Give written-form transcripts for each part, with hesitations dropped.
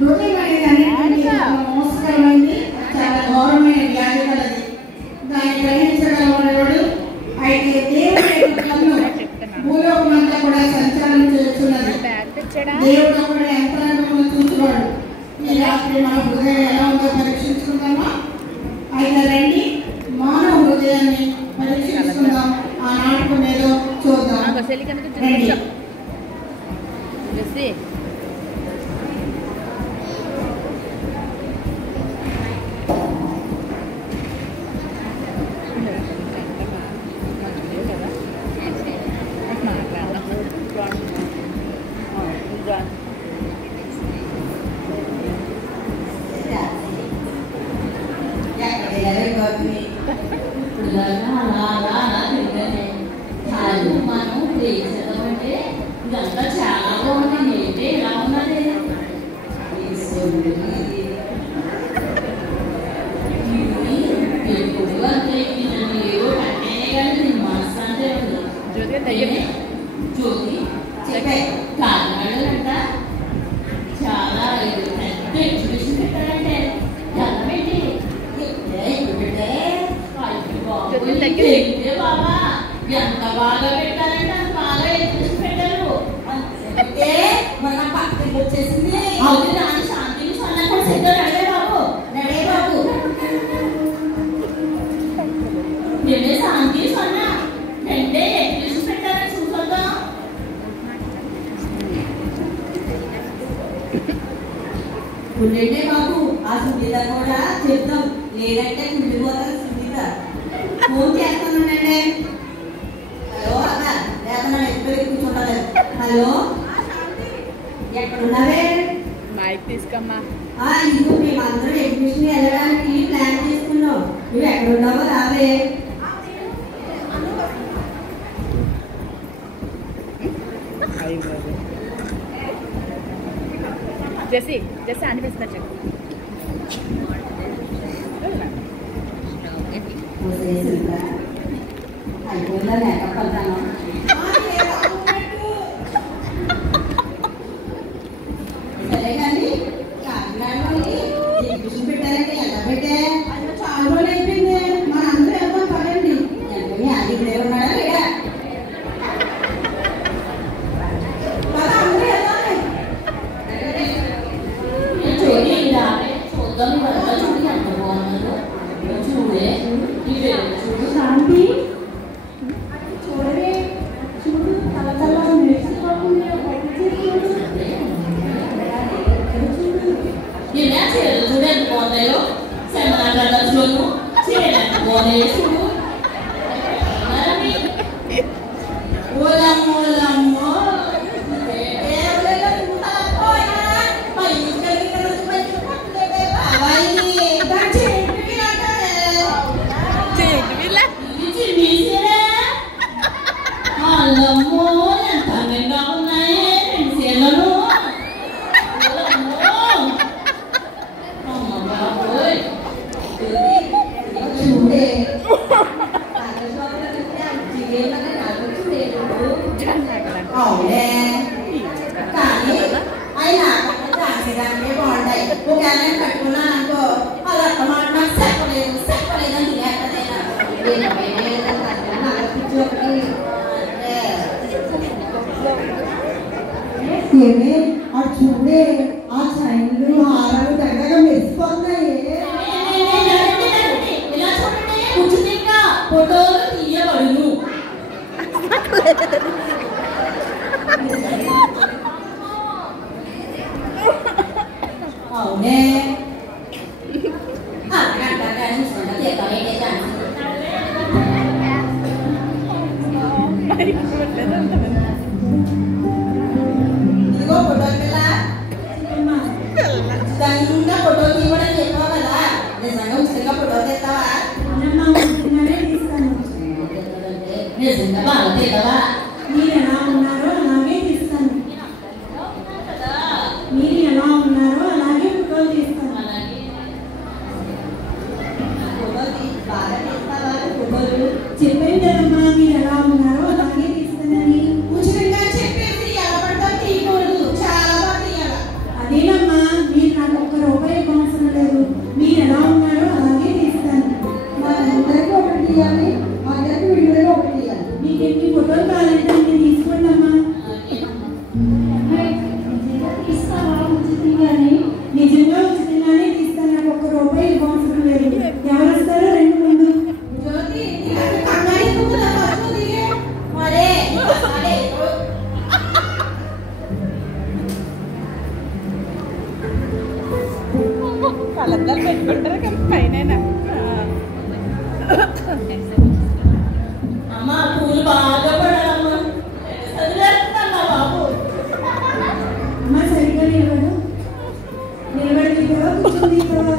హృదయం అనేది మోసకరమైంది, చాలా ఘోరమైన వ్యాధి కలది. దాన్ని గ్రహించగలవాడు అయితే దేవుడు భూలోకమంతా కూడా సంచారం చేస్తున్నది. దేవుడు కూడా యంత్రాంగంలో చూస్తున్నాడు. ఈ రాత్రి మన హృదయం ఎలా ఉందో పరీక్షించుకుందామా? అయితే రండి, మానవ హృదయాన్ని పరీక్షించుకుందాం. ఆ నాటకం ఏదో చూద్దాం. రండి. ఇదంతా చాలా బాగుంది. ఏంటి ఎలా ఉన్నది? ఎప్పుడు అంతే ఏదో కట్టేనే కానీ నేను మనసు అంటే జ్యోతి చెప్పే కాకినాడలంట చాలా పెద్ద ఎగ్జిబిషన్ పెట్టారంటే బాబా ఎంత బాగా పెట్టారంటే అంత బాగా ఎగ్జిబిషన్ పెట్టారు. అంటే మన పక్కకి వచ్చేసింది. అవును రాని శాంతిని సన్నక్కడ సిద్ధం నడే బాబు, నడే బాబు. నిన్నే శాంతి సన్న రెండే ఎగ్జిబిషన్ పెట్టారని చూసొద్దాం. ఉండే బాబు, ఆ సునీత కూడా చెప్తాం, లేదంటే కుండిపోతారు. సునీత ఫోన్ చేస్తానండి. హలో అక్క, లేకపోతే ఎక్కడ కూర్చుంటలేదు. హలో, ఎక్కడున్నావే? మైక్ తీసుకోమ్మా. ఇదిగో మేమందరం ఎగ్జిబిషన్ వెళ్ళడానికి ప్లాన్ చేసుకున్నాం. నువ్వు ఎక్కడున్నావో రావే. జెస్సీ జెస్సీ అని వేస్తున్నా చెప్పు. అయిపోయిందా మేకప్ వెళ్తాను? సరే కానీ కాకినాడలోని ఎగ్జిబిషన్ పెట్టారంటే ఎలా పెట్టే? అది చాలా రోజులు అయిపోయింది. మన అందరూ వెళ్తాం పడండి. అది ఇక్కడే ఉన్నాడా లేదా? చూద్దాం. చూడు ఎంత బాగున్నాడు. చూడే చూడు శాంతి, చూడవే, చూడు తల ఇలా చీరలు చూడు ఎంత బాగున్నాయో. సెమినార్లోను చీరలు ఎంత బాగున్నాయో చూడు. ఓలమ్మో అల్లమ్మో ఎంత అందంగా ఉన్నాయి రెండు చీరలు. అమ్మ బాబోయ్, చూడే అవునే. కానీ అయినా రాసేదానికే బాగుంటాయి. ఒకవేళ కట్టుకున్నాను అనుకో, అది అక్క మాట నాకు చెప్పలేదు చెప్పలేదని చూడే ఆ చైన్లు హారాలు దగ్గరగా మెరిసిపోతున్నాయి. ఇలా చూడండి, కూర్చుని ఫోటోలు తీయబడును. అవునే ఇదిగో ఫోటో పిల్ల నిజంగా ఫోటో తీయమని చెప్పావు కదా, నిజంగా ఉచితంగా ఫోటో తీస్తావా? నిజంగా బాగా తీస్తావా? మీరు ఎలా ఉన్నారో అలాగే తీస్తాను. మీరు ఎలా ఉన్నారో అలాగే ఫోటోలు తీస్తాను. బాగా తీస్తావా ఫోటోలు? చెప్పాను కదమ్మా, మీరు ఎలా ఉన్నారో అలాగే తీస్తానని. ఉచితంగా చెప్పేసి ఎలా పడతా తీయకూడదు, చాలా బాగా తీయాలి. అదేనమ్మా, మీరు కళ్ళద్దాలు పెట్టుకుంటారు కానీ పైన అమ్మ పూలు బాగా పడాలమ్మా చదివేస్తున్నా బాబు. అమ్మ సరిగ్గా నిలబడు. నిలబడిపోతావా కూర్చొనిపోతావా?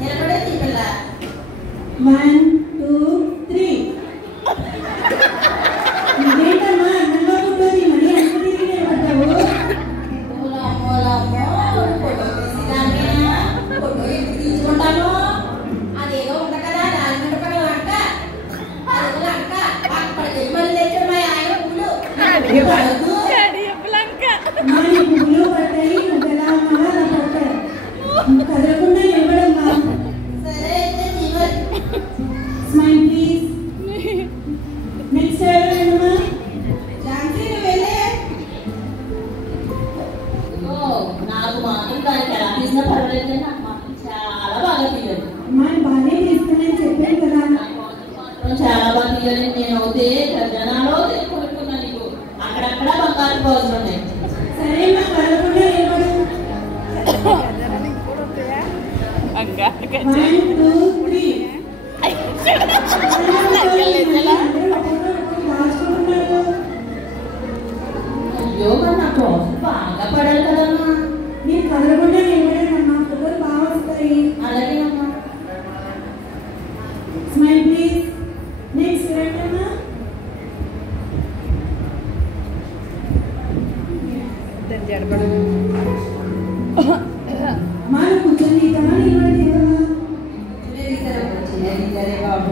నిలబడే తీపిల్ల 1 2 3 ఇదేంటమ్మా అందంగా ఉంటుంది మరి అంత తిరిగి నిలబడ్డావు? ఫోటో తీసిదానినా ఫోటో ఎందుకు తీసుకుంటాను? అదేదో ఉంట కదా రాజమండ్రి పక్కన అంట అదేదో అంట అక్కడికి మళ్ళీ తెచ్చాడు మా ఆయన పూలు పడద్దు. అమ్మా నీ పువ్వులు పట్టాయి, నువ్వు ఎలా ఉన్నావో అలా పట్టాయి. నువ్వు కదలకుండా నిలబడమ్మా. సరే అయితే తీవర్ స్మైల్ ప్లీజ్. నెక్స్ట్ ఎవరమ్మా? ఝాన్సీ నువ్వు వెళ్ళే. నాకు మాత్రం దానికి ఎలా తీసినా పర్వాలేదు కానీ నాకు మాత్రం చాలా బాగా తీయదు. అమ్మా బాగానే తీస్తానని చెప్పాను కదా. మాత్రం చాలా బాగా తీయాలి. నేను అవుతే జనాలో కొనుక్కున్నా నీకు అక్కడక్కడ బంగారు బాజులు ఉన్నాయి. సరే అమ్మా కదలకుండా నిలబడు. 1 2 3 అయ్యో మరి నా కోసం బాగా పడాలి కదమ్మా. నేను కదలకుండా నిలబడానమ్మా. ఫోటోలు బాగా వస్తాయి. అలాగే అమ్మా. Smile please. నెక్స్ట్ ఎవరమ్మా? జడపడు అమ్మా నువ్వు కూర్చొని తీద్దామా నిలబడి తీద్దామా? సరే బాబు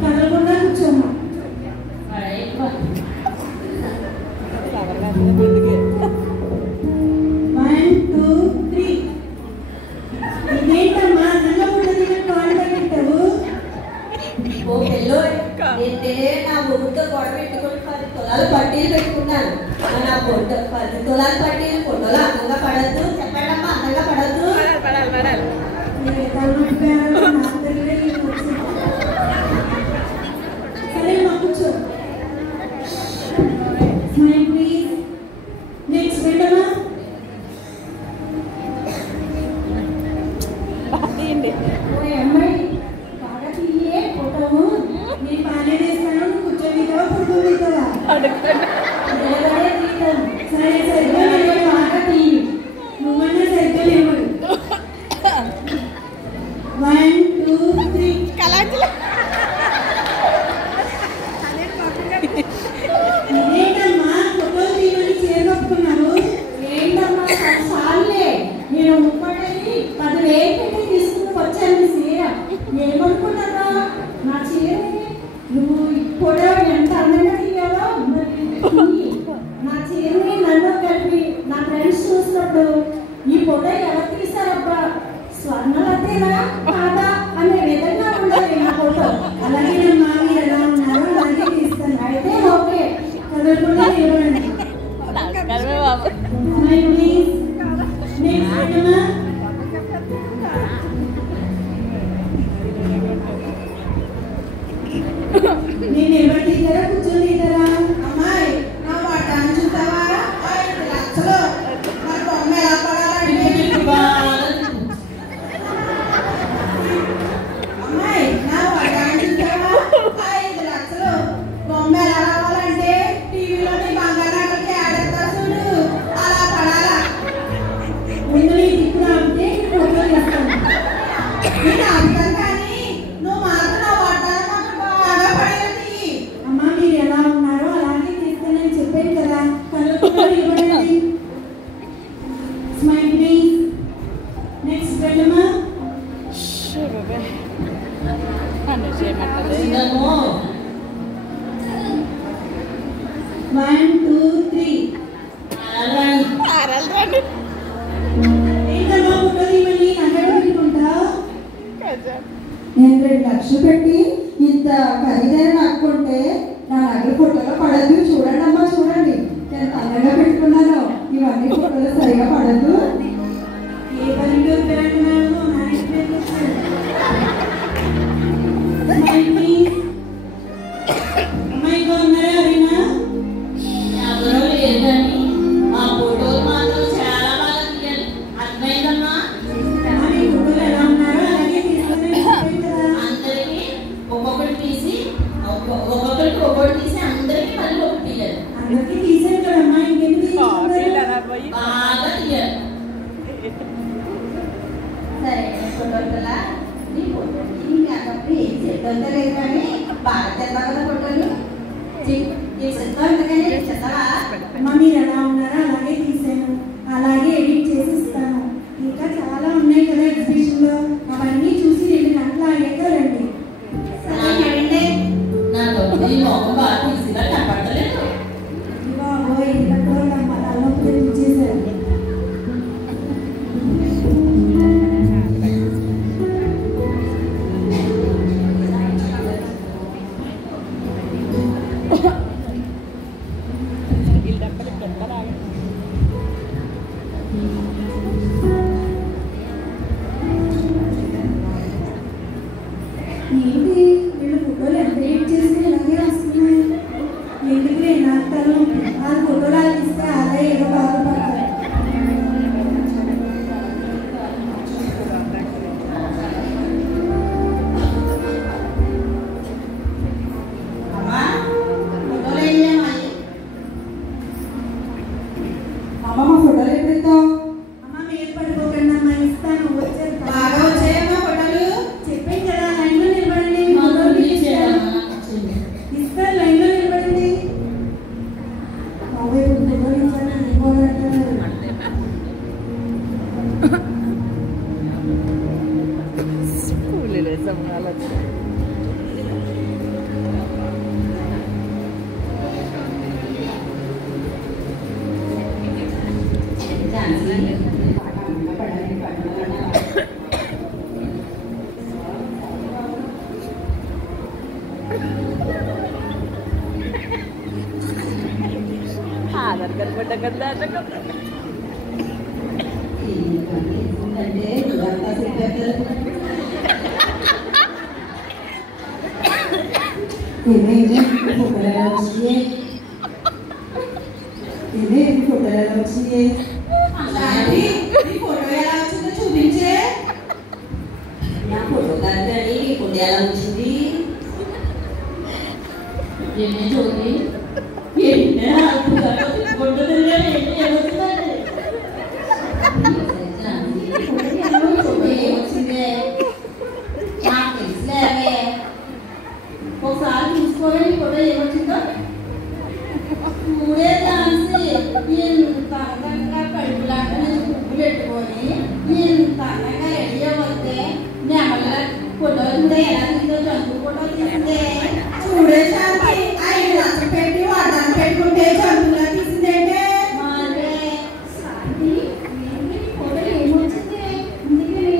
కదలకుండా కూర్చోమ్మా. ముందుకే 1 2 3 ఇదేంటమ్మా అందంగా ఉంటుంది కానీ కాళ్ళు పెట్టావు? ఓ పిల్లో ఏంటే నా ఊరితో గొడవ పెట్టుకుని 10 తులాలు పట్టీలు పెట్టుకున్నాను. నా ఫోటో 10 తులాలు పట్టీలు ఫోటోలు అందంగా పడద్దు చెప్పండమ్మా. అందంగా పడద్దు. పడాలి సరే అమ్మా కూర్చో. Smile please. నెక్స్ట్ వెళ్ళమ్మా. తీయండి ఓ అమ్మాయి బాగా తీయే ఫోటోను. నేను బాగానే తీస్తాను. నువ్వు కూర్చోబెట్టావా పడుకోబెట్టావా? అడుగుతాను సరే సరిగ్గా నిలబడి బాగా తీయి. నువ్వన్నా సరిగ్గా నిలబడు. 1 2 3 కళాంజలి ఇదేంటమ్మా ఫోటోలు తీయమని చేరుకున్నావు? ఏంటమ్మా సార్లే నేను ముప్పటి 10,000 పెట్టి తీసుకుని వచ్చాను చీర. ఏమనుకున్నారా నా చీరని నువ్వు ఇప్పుడు ఎంత అందంగా తీయాలో మరి తీయి. నా చీరని నన్ను కలిపి నా ఫ్రెండ్స్ చూసినప్పుడు ఈ ఫోటో ఎవరు తీశారబ్బా స్వర్ణలతేనా కాదా అనే విధంగా ఉండాలి నా ఫోటో. అలాగేనమ్మా మీరు ఎలా ఉన్నారో అలాగే తీస్తాను. అయితే ఓకే. కదలకుండా నిలబడండి. బాబు స్మైల్ ప్లీజ్. నెక్స్ట్ వెళ్ళమ్మా. నేను నిలబడి తీస్తారా కూర్చొని తీస్తారా? అమ్మాయి నా వాటాన్ని చూసావా? 5 లక్షలు. మరి బొమ్మ ఎలా పడాలంటే అమ్మాయి నా వాటాన్ని చూసావా? 5 లక్షలు. బొమ్మ ఎలా రావాలంటే టీవీలోని బంగారాలకి ఆడేస్తారు చూడు అలా పడాలా. ముందు నీ దిక్కు ఆపితే ఫోటో తీస్తాను. నేను అర్థం కానీ నువ్వు మాత్రం నా వాటాన్ని మాత్రం బాగా పడేది. అమ్మా మీరు ఎలా ఉన్నారో అలాగే తీస్తానని చెప్పాను కదా. కదలకుండా నిలబడండి. Smile please. నెక్స్ట్ వెళ్ళమ్మా. అన్నీ చేయమంటది ఇదమ్మో 1 2 3 అలాగే ఆరాలు రండి ఏంటమ్మా ఫోటో తీయమని నగలు పెట్టుకుంటావు? నేను 2 లక్షలు పెట్టి ఇంత ఖరీదైన నక్కుంటే నా నగలు ఫోటోలో పడదు. చూడండి అమ్మా చూడండి ఎంత అందంగా పెట్టుకున్నాను. ఇవన్నీ ఫోటోలో సరిగా పడదు. ఏ పనిలో బ్రాండ్ మేడం మేనేజ్మెంట్ వచ్చారు. చూడటలా నీ ఫోటోకి మేకప్ ఏం సెట్ అంతా లేదు కానీ బాగా తెస్తా కదా ఫోటోలు చెప్తా అందుకని చెప్తావా అమ్మ మీరు ఎలా ఉన్నారో అలాగే తీసాను, అలాగే ఎడిట్ చేసి ఇస్తాను. ఇంకా చాలా ఉన్నాయి కదా ఎగ్జిబిషన్లో, అవన్నీ చూసి 2 గంటలు ఆగాక రండి. సరే నాకు మొహం బాగా తీసిగా కనపడలేదు. బాబో ఇంట్లో మా తలనొప్పి తెచ్చేసారు. ఏంటి వీళ్ళు ఫోటోలు ఎంత ఎడిట్ చేస్తే ఇలాగే వస్తున్నాయి. ఎందుకులే నాకు తలనొప్పి. ఆ ఫోటోలు అలా ఇస్తే అదే ఏదో బాధపడతారు. అమ్మా ఫోటోలు వేయమ్మా. అమ్మ మా ఫోటోలు ఎప్పుడెత్తావు? అమ్మ మీద పడిపోకండి అమ్మ, ఇస్తాను వచ్చేది. బాగా వచ్చాయమ్మా ఫోటోలు. చెప్పాను కదా లైన్లో నిలబడండి, ఫోటోలు తీస్తాను. ఇస్తారు లైన్లో నిలబడండి. బాబు ఇప్పుడు ఫోటోలు ఇచ్చాను అనుకోవాలంటారు. స్కూల్ సంఘాలు ఆధార్ కార్డు పడ్డ కదా అంటే ఇదంతా చెప్పేది. ఫోటోలు ఎలా వచ్చింది? ఫోటోలు ఎలా వచ్చింది? నీ ఫోటో ఎలా వచ్చిందో చూపించే. నా ఫోటో కానీ నీ ఫోటో ఎలా వచ్చింది? ఏమే చూడండి ఒకసారి చూసుకోవాలి ఫోటో ఏమొచ్చిందో. మూడే ఛాన్సి ఇంత అందంగా కడుపులాగా పువ్వు పెట్టుకొని ఇంత అందంగా రెడీ అవ్వతే నెమల ఫోటో చూడే ఎలా తీసిందో జంతు ఫోటో తీసిందే. చూడే ఛాన్సి 5 లక్షలు పెట్టి వాటాన్ని పెట్టుకుంటే జంతువులా తీసిందంటే మాదే శాంతి ఫోటో ఏమొచ్చింది? అందుకని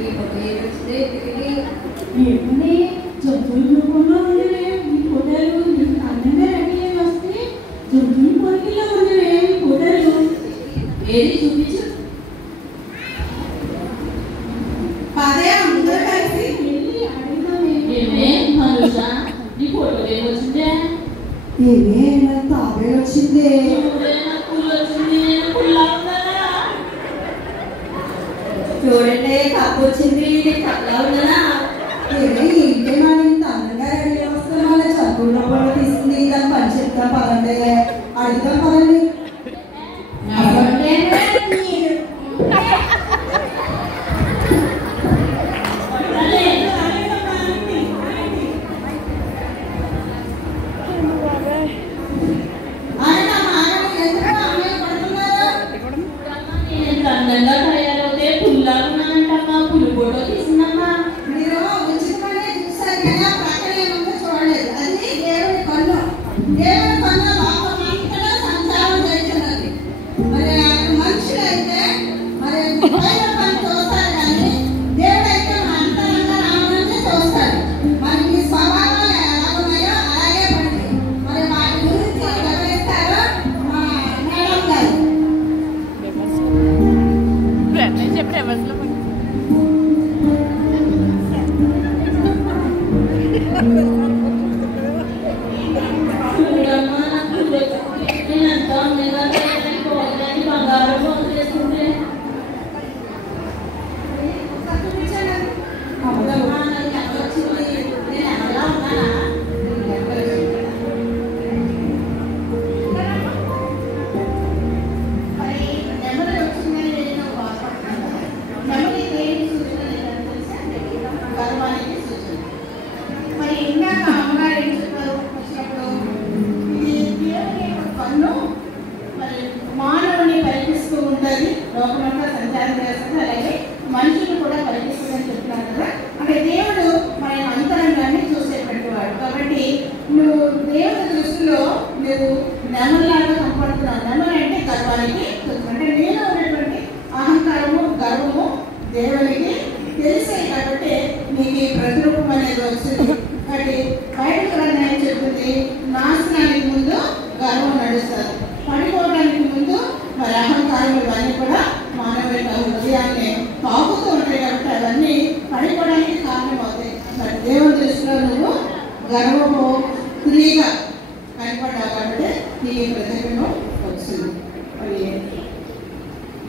ఈ ఫోటో ఏమొచ్చింది? ఏముంది జంతువుల రూపంలో ఉండవే ఈ ఫోటోలు. నీకు అందంగా రెడీ అయ్యి వస్తే జంతువుల పోటీలో ఉండవే ఈ ఫోటోలు. ఏది చూపించు. పదే అందరూ కలిసి వెళ్ళి అడుగుతామే. ఏమే మనుష నీ ఫోటో ఏమొచ్చిందే? ఏమే నాకు తాబేలు వచ్చింది. నాకు పుల్లు వచ్చింది. పుల్లా ఉన్నానా? చూడండి కప్పు వచ్చింది. కప్లా ఉన్నదా? ఏమే ఏంటి మన ఇంత అందంగా రెడీ వస్తున్నా వాళ్ళ చదువులో కూడా తీసుకుంది. దాని పని చెప్తా పదండి, అడుగుతాం పదండి. అందంగా తయారవుతే పుల్లా ఉన్నానంటమ్మా. పులి ఫోటో తీసిందమ్మా. మీరు ఉచితమనే చూసారు కదా, ప్రక్కన ఏముందో చూడలేదు. అది దేవుడి పన్ను. దేవుడి పన్ను లోపల సంచారం ఆధారం చేస్తుంది, అలాగే మనుషులు కూడా పరీక్షిస్తుందని చెప్తున్నాను కదా. అంటే దేవుడు మన అంతరంగాన్ని చూసేటువంటి వాడు. కాబట్టి నువ్వు దేవుడి దృష్టిలో నువ్వు నెమలాగా కనపడుతున్నావు. నెమలి అంటే గర్వానికి, అంటే నీలో ఉన్నటువంటి అహంకారము గర్వము దేవునికి తెలిసాయి కాబట్టి నీకు ఈ ప్రతిరూపం అనేది వచ్చింది. కాబట్టి బయట గ్రంథం ఏం చెప్తుంది, నాశనానికి ముందు గర్వం నడుస్తారు, పడిపోవడానికి ముందు మరి అహంకారం ఇవన్నీ కూడా మానవ హృదయాన్ని తాకుతూ ఉంటాయి. కాబట్టి అవన్నీ పడిపోవడానికి కారణం అవుతాయి. మరి దేవుని దృష్టిలో నువ్వు గర్వము స్త్రీగా కనపడ్డావు కాబట్టి నీకు ప్రతిరూపం వచ్చింది. మరి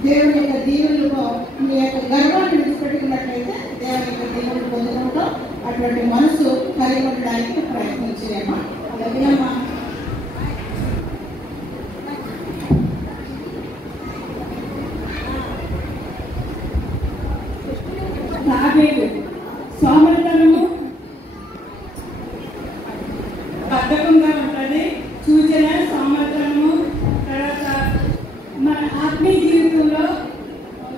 దేవుని యొక్క దీవుల్లో మీ యొక్క గర్వాన్ని విడిచిపెట్టుకున్నట్లయితే దేవుని యొక్క దీవులు పొందడంలో అటువంటి మనసు కలిగి ఉండడానికి ప్రయత్నం చేయమ్మా. అలాగే అమ్మా దావీదు సోమరితనము బద్ధకంగా ఉంటుంది, సూచన సోమరితనము. తర్వాత మన ఆత్మీయ జీవితంలో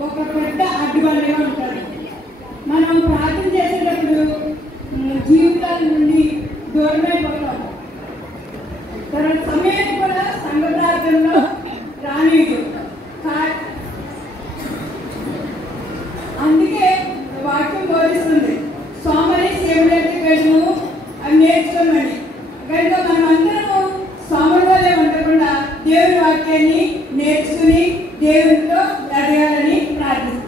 ఒక పెద్ద అడ్డుబండగా ఉంటుంది. మనం ప్రార్థన చేసేటప్పుడు జీవితాల నుండి దూరమైపోతాం. తర్వాత సమయం కూడా సంఘ ప్రార్థనలో రానిదు. అందుకే వాక్యం బోధిస్తుంది సోమరి సేవలైతే వెళ్ళను అని నేర్చుకోమని. కనుక మనం అందరము సోమరి వల్లే ఉండకుండా దేవుని వాక్యాన్ని నేర్చుకుని దేవునితో ఎదగాలని ప్రార్థిస్తాం.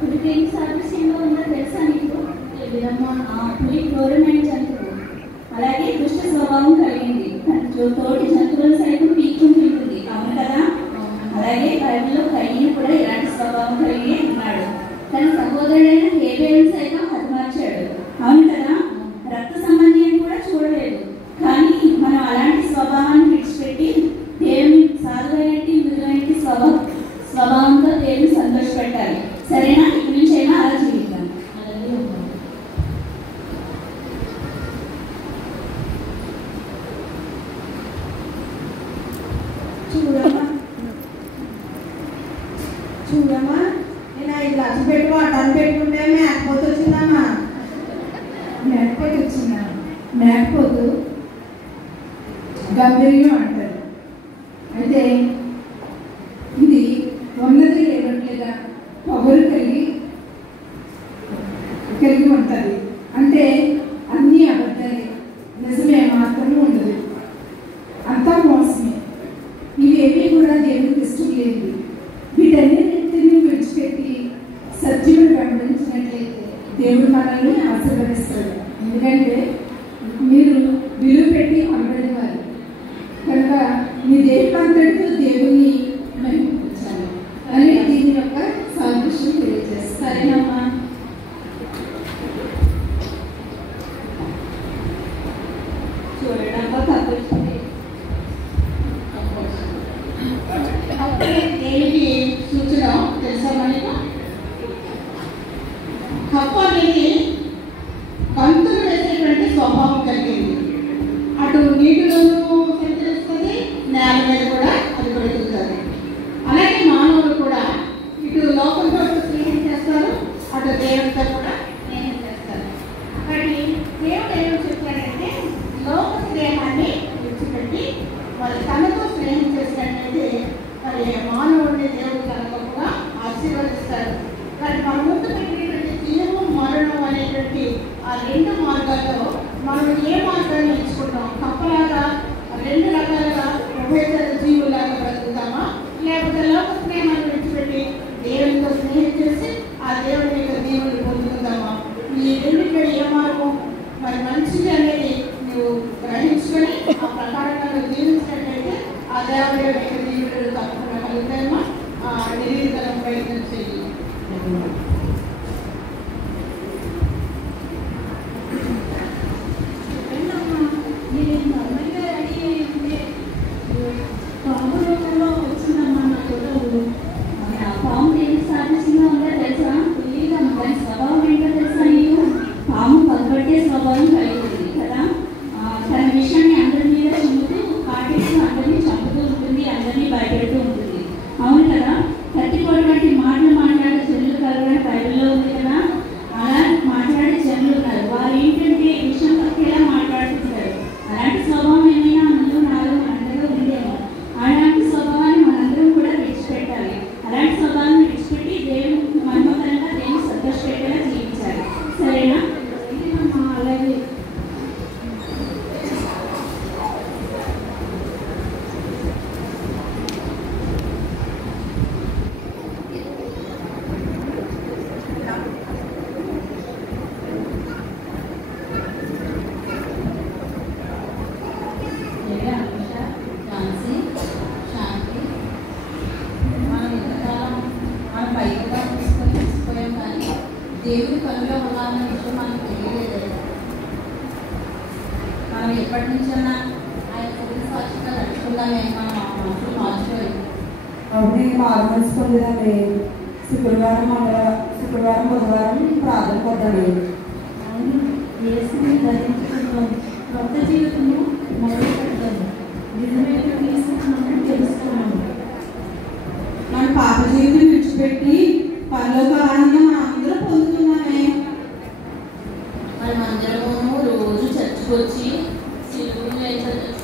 పులికి ఏం సాదృశ్యంగా ఉందో తెలుసా నీకు? తెలియదమ్మా. పులి క్రూరమైన జంతువు, అలాగే దుష్ట స్వభావం కలిగింది. తోటి జంతువులను సైతం పీక్కుంటూ ఉంటుంది. అవును కదా? అలాగే బైబిల్లో కయ్యను కూడా ఇలాంటి స్వభావం కలిగి ఉన్నాడు. తన సహోదరుడైన హేబేలును సైతం హతమార్చాడు. అవును కదా? రక్త సంబంధి అని కూడా చూడలేదు. కానీ మనం అలాంటి స్వభావాన్ని విడిచిపెట్టి దేవుని సాధువైనట్టి మృదువైనట్టి స్వభావంతో దేవుని సంతోషపెట్టాలి. సరేనా? ఇక్కడి నుంచి అయినా అలా జీవిద్దాం. చూడమ్మా, నేను 5 లక్షలు పెట్టి అడ్డాలు పెట్టుకుంటే మేకపోతు వచ్చిందమ్మా. మేకపోతు వచ్చిందా? మేకపోతు గంభీర్యం అంటారు. అయితే ఇది ఉన్నది లేవట్లేదా పొగరు కలిగి ఉంటుంది. అంటే అన్నీ అబద్ధాలే, నిజమే మాత్రం ఉండదు, అంతా మోసమే. ఇవేమీ కూడా దేవునికి ఇష్టం లేదు. వీటన్నిటిని విడిచిపెట్టి సత్యమును వెంబడించినట్లయితే దేవుడు మనల్ని ఆశీర్వదిస్తాడు. ఎందుకంటే మీరు విలువ పెట్టి కొనబడేవారు కనుక మీ దేశమంతటితో దేవుని మహిమించాలి అని దీని యొక్క సాదృశ్యం తెలియజేస్తారేనమ్మా. చూడడంలో తప్పొచ్చింది. దేనికి సూచన తెలుసా మనకు? కప్పు అనేది కంతులు వేసేటువంటి స్వభావం కలిగింది. అటు నీటిలోనూ సంచరిస్తుంది, నేల మీద కూడా అది బ్రతుకుతుంది. అలాగే మానవులు కూడా ఇటు లోకంతో స్నేహం చేస్తారు, అటు దేవుడితో కూడా స్నేహం చేస్తారు. కాబట్టి దేవుడు ఏమో చెప్పాడంటే లోక స్నేహాన్ని విడిచిపెట్టి మరి తనతో స్నేహం చేసినట్లయితే మరి మానవుడిని దేవుడు తన గొప్పగా ఆశీర్వదిస్తాడు. కానీ మన ముందు పెట్టినటువంటి జీవము మరణం అనేటువంటి ఆ 2 మార్గాల్లో మనం ఏ మార్గాన్ని ఎంచుకుంటాం? కప్పలాగా 2 రకాలుగా ఉభయచర జీవులాగా బ్రతుకుతామా, లేకపోతే లోక స్నేహాన్ని విడిచిపెట్టి దేవునితో స్నేహం చేసి ఆ దేవుని యొక్క దీవులు పొందుకుందామా? ఈ రెండింటిలో ఏ మార్గం మరి మంచిది అనేది నువ్వు గ్రహించుకొని ఆ ప్రకారంగా నువ్వు జీవించినట్లయితే ఆ దేవుడి యొక్క దీవులు తప్పకుండా కలుగుతాయమ్మా. నిరీక్షణ ప్రయత్నం చేయి. పాము దేనికి సాదృశ్యంగా ఉందో తెలుసా? తెలియదమ్మా. దేవుడి పనిలో ఉన్నామన్న విషయం మనకు తెలియలేదు. మనం ఎప్పటి నుంచైనా ఆయన సాక్షిగా నడుచుకుందామే మనం మనసు మార్చుకోలేదు. అవునే మార్మల్స్ పొందిదండి. శుక్రవారం బుధవారం ప్రార్థన పొందాలి. యేసుని ధరించుకుంటాం, కొత్త జీవితము మొదలు పెడతాము, నిజమైన తీసుకున్నామని తెలుసుకున్నాము. మన పాప జీవితం విడిచిపెట్టి పరలోక ఆనందం మనం అందరం పొందుతున్నామే. మనం అందరము రోజు చర్చకు వచ్చి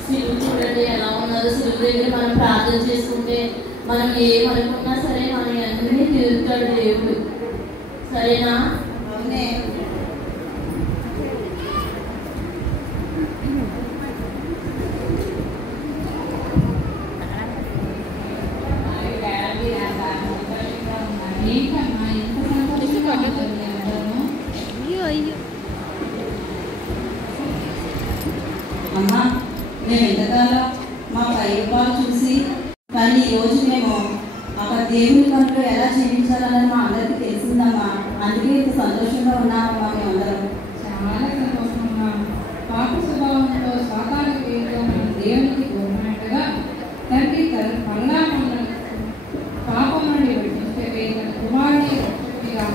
సిలువు చూడండి ఎలా ఉన్నదో, సిలువు దగ్గర మనం ప్రార్థన చేసుకుంటే మనం ఏమనుకున్నా సరే మన అన్నీ తిరుగుతాడు దేవుడు. సరేనా? అవునే. అమ్మా, మేము ఎంతకాలం మా ప్రయోగాలు చూసి, కానీ ఈరోజు మేము అక్కడ దేవుని పనులు ఎలా జీవించాలని మా అందరికీ తెలిసిందమ్మా. అందుకే ఇంత సంతోషంగా ఉన్నామమ్మా మేమందరం. చాలా సంతోషంగా పాప స్వభావంతో సాకార క్రియతో మనం దేవునికి దూరమైనట్టుగా తండ్రి మరలా మనల్ని పాపం నుండి విడిపించే తన కుమారుని రక్షకునిగా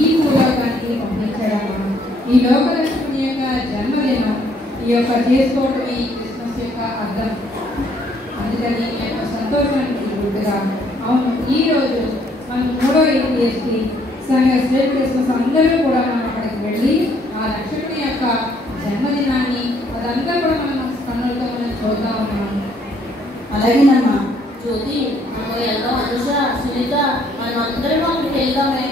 ఈ భూలోకానికి పంపించడమా. ఈ లోకరక్షకుని యొక్క జన్మదినం ఈ యొక్క చేసుకోవడం ఈ క్రిస్మస్ యొక్క అర్థం. అందుకని ఈ యొక్క సంతోషానికి గుర్తుగా అవును, ఈరోజు మనం 3వ ఏపీఎస్కి స్టేట్ క్రిస్మస్ అందరూ కూడా మనం అక్కడికి వెళ్ళి ఆ రక్షకుని యొక్క జన్మదినాన్ని అదంతా కూడా మనం కన్నులతో మనం చూద్దాం ఉన్నాము. అలాగేనమ్మా. జ్యోతి, మనం వెళ్దాం. అనుష, సునీత, మనం అందరం అక్కడికి వెళ్దామే.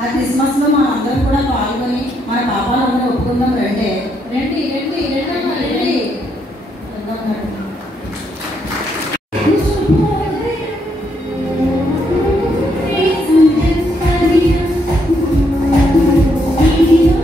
ఆ క్రిస్మస్ లో మనం అందరం కూడా పాల్గొని మన పాపాలందరూ ఒప్పుకుందాం. రండి రండి రండి రెండమ్మా రండి. వెళ్దాం రండి. Thank you.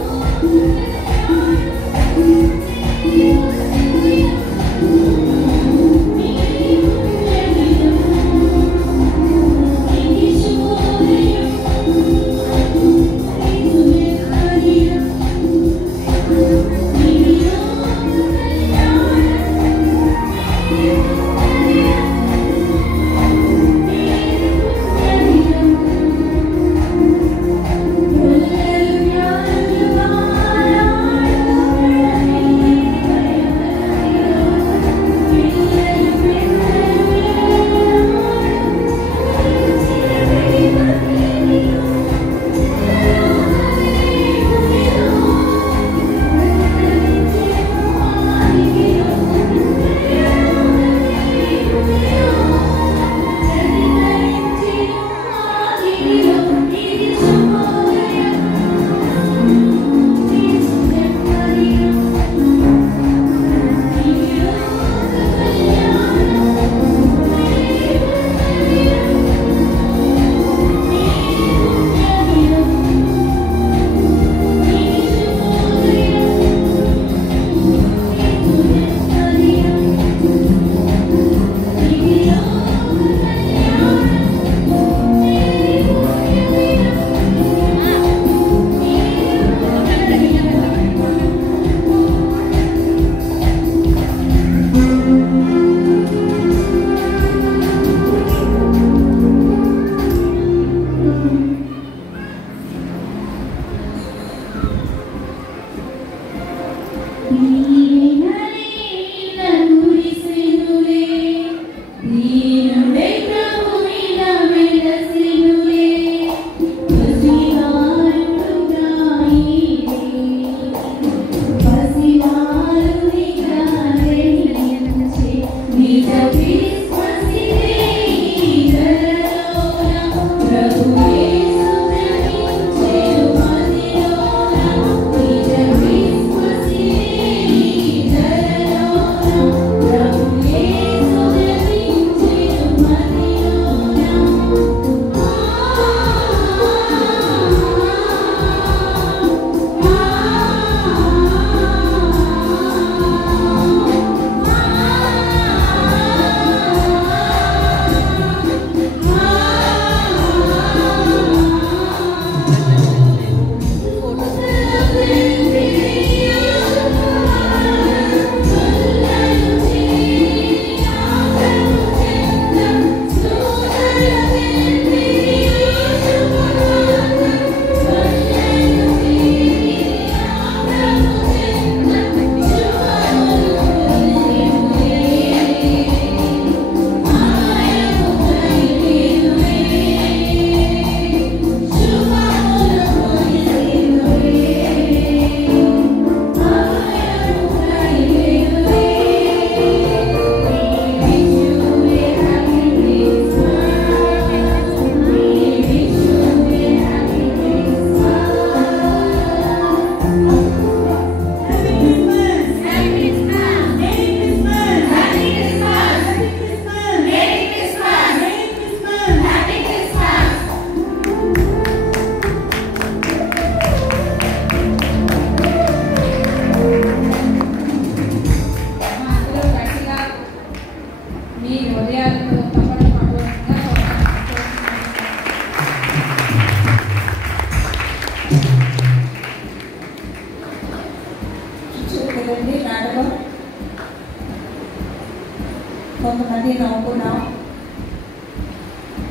కొంతమంది నవ్వుకున్నాం,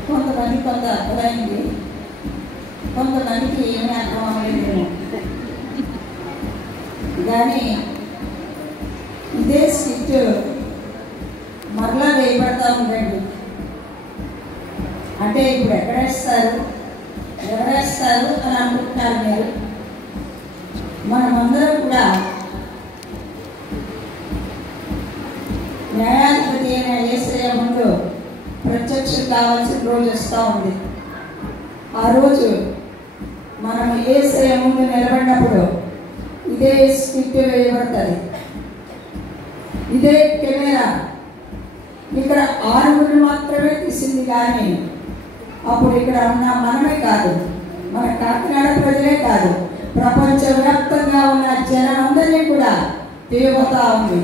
కొంతమంది కొంత అర్థమైంది, కొంతమందికి ఏమీ అర్థం అవ్వలేదు. కానీ ఇదే స్కిట్ మరలా వేయబడతా ఉందండి. అంటే ఇప్పుడు ఎక్కడేస్తారు ఎవరేస్తారు అని అనుకుంటున్నారు మీరు. మనమందరం కూడా న్యాయాధిపతి అయిన యేసయ్య ముందు ప్రత్యక్షం కావాల్సిన రోజు వస్తూ ఉంది. ఆ రోజు మనం యేసయ్య ముందు నిలబడినప్పుడు ఇదే స్కిట్ వేయబడుతుంది. ఇదే కెమెరా ఇక్కడ 6 మాత్రమే తీసింది. కానీ అప్పుడు ఇక్కడ ఉన్న మనమే కాదు, మన కాకినాడ ప్రజలే కాదు, ప్రపంచవ్యాప్తంగా ఉన్న జనాలందరినీ కూడా తీవ్రతా ఉంది.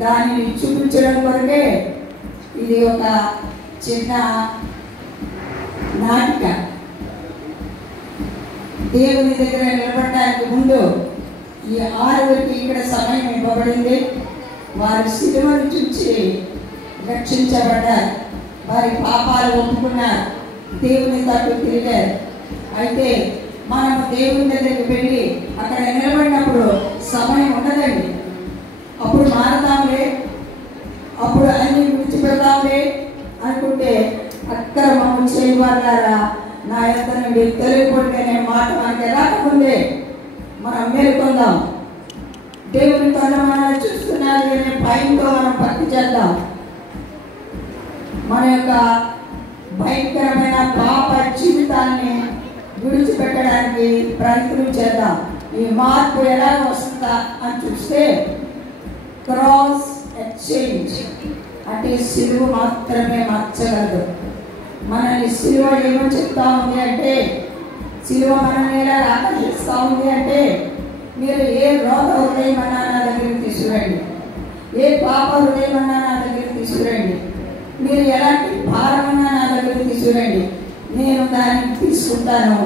దానిని చూపించడం కొరకే ఇది ఒక చిన్న నాటిక. దేవుని దగ్గర నిలబడడానికి ముందు ఈ 6 ఇక్కడ సమయం ఇవ్వబడింది. వారి సిలువను చూసి రక్షించబడ్డారు, వారి పాపాలు ఒప్పుకున్నారు, దేవుని తట్టు తిరిగారు. అయితే మనం దేవుని దగ్గరికి వెళ్ళి అక్కడ నిలబడినప్పుడు సమయం ఉండదండి. అప్పుడు మారతాంలే, అప్పుడు అన్ని విడిచిపెడతాంలే అనుకుంటే అక్రమము చేయవాళ్ళారా నా యొక్క నుండి తొలగిపోయిన మాట మనకి రాకముందే మనం మేల్కొందాం. దేవుని కన్నా మనల్ని చూస్తున్నారు అనే భయంతో మనం భక్తి చేద్దాం. మన యొక్క భయంకరమైన పాప జీవితాన్ని విడిచిపెట్టడానికి ప్రయత్నం చేద్దాం. ఈ మార్పు ఎలా వస్తుందా అని చూస్తే క్రాస్ ఎక్స్చేంజ్ అంటే సిలువ మాత్రమే మార్చగలదు. మనల్ని సిలువ ఏమో చెప్తా ఉంది అంటే, సిలువ మనల్ని ఎలా ఆకర్షిస్తూ ఉంది అంటే, మీరు ఏ రోగ హృదయం అన్నా నా దగ్గరికి తీసుకురండి, ఏ పాప హృదయం అన్నా నా దగ్గరికి తీసుకురండి, మీరు ఎలాంటి భారమన్నా నా దగ్గరికి తీసుకురండి, నేను దాన్ని తీసుకుంటాను.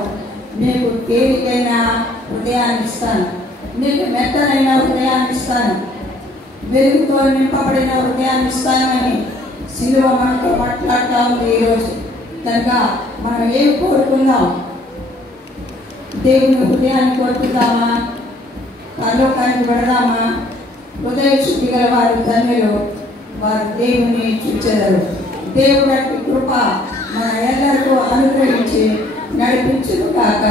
మీకు తేలికైన హృదయాన్ని ఇస్తాను, మీకు మెత్తనైన హృదయాన్ని ఇస్తాను, వెలుగుతో నింపబడిన హృదయాన్ని ఇస్తాను అని సిలువ మనతో మాట్లాడుతూ ఉంది ఈరోజు. కనుక మనం ఏం కోరుకుందాం? దేవుని హృదయాన్ని కోరుకుందామా? పరలోకానికి పెడదామా? హృదయ శుద్ధి గల వారు ధన్యులు, వారు దేవుని చూచెదరు. దేవుడి కృప మన ಎಲ್ಲರಿಗೂ అనుగ్రహించి నడిపించును కాక.